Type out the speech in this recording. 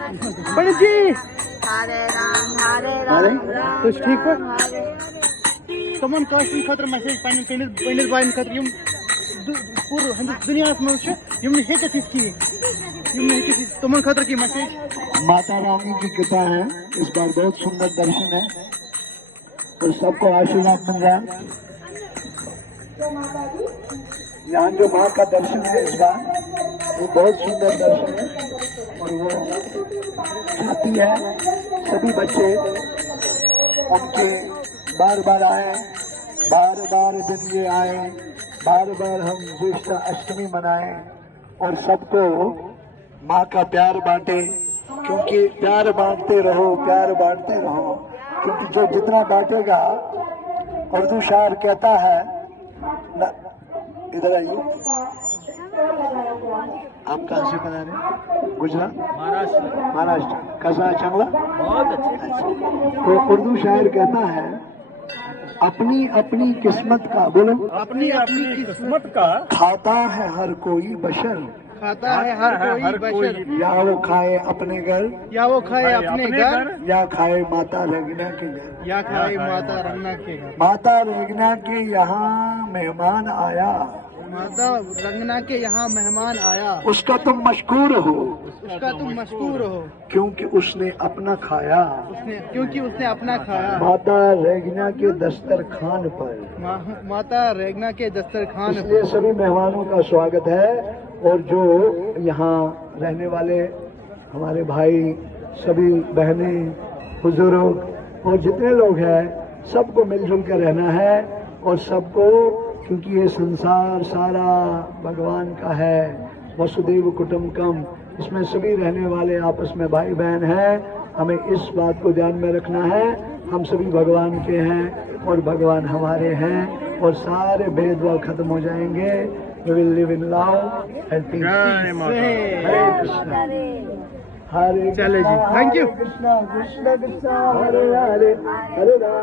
पंडित जी हरे राम तो ठीक है तमन काश्मीर खतर मैसेज पंडित भाई खतर पूरे दुनिया में तमन खतर की मैसेज माता रानी की कृपा है। इस बार बहुत सुंदर दर्शन है और सबको आशीर्वाद मिल रहा है। यहाँ जो माँ का दर्शन है इस बार वो बहुत सुंदर दर्शन है और वो चाहती है सभी बच्चे उनके बार बार आए, बार बार दिन ये आए, बार बार हम ज्येष्ठ अष्टमी मनाएं और सबको माँ का प्यार बांटे, क्योंकि प्यार बांटते रहो, प्यार बांटते रहो, क्योंकि जो जितना बांटेगा, उर्दू शायर कहता है न, इधर आइए, आप कहाँ से बना रहे? गुजरात, महाराष्ट्र। कैसा है चांगला? बहुत अच्छा। तो उर्दू शायर कहता है अपनी अपनी किस्मत का, बोलो, अपनी अपनी किस्मत का खाता है हर कोई बशर, खाता है हर कोई बशर, या वो खाए अपने घर, या वो खाए अपने घर, या खाए माता रेगना के घर। या खाए माता रंगना के घर। माता रेगना के यहाँ मेहमान आया, माता रंगना के यहाँ मेहमान आया, उसका तुम मशकूर हो, उसका तुम मशकूर हो, क्योंकि उसने अपना खाया, क्योंकि उसने अपना खाया। माता रेगना के दस्तरखान पर, माता रेगना के दस्तरखान पर। इसलिए सभी मेहमानों का स्वागत है और जो यहाँ रहने वाले हमारे भाई, सभी बहनें, बुजुर्ग और जितने लोग हैं, सबको मिलजुल कर रहना है और सबको, क्योंकि ये संसार सारा भगवान का है, वसुदेव कुटुंबकम, इसमें सभी रहने वाले आपस में भाई बहन हैं। हमें इस बात को ध्यान में रखना है, हम सभी भगवान के हैं और भगवान हमारे हैं और सारे भेदभाव खत्म हो जाएंगे। We will live in love and peace. हरे कृष्णा हरे चले जी, थैंक यू। कृष्णा कृष्णा कृष्णा हरे हरे हरे राम।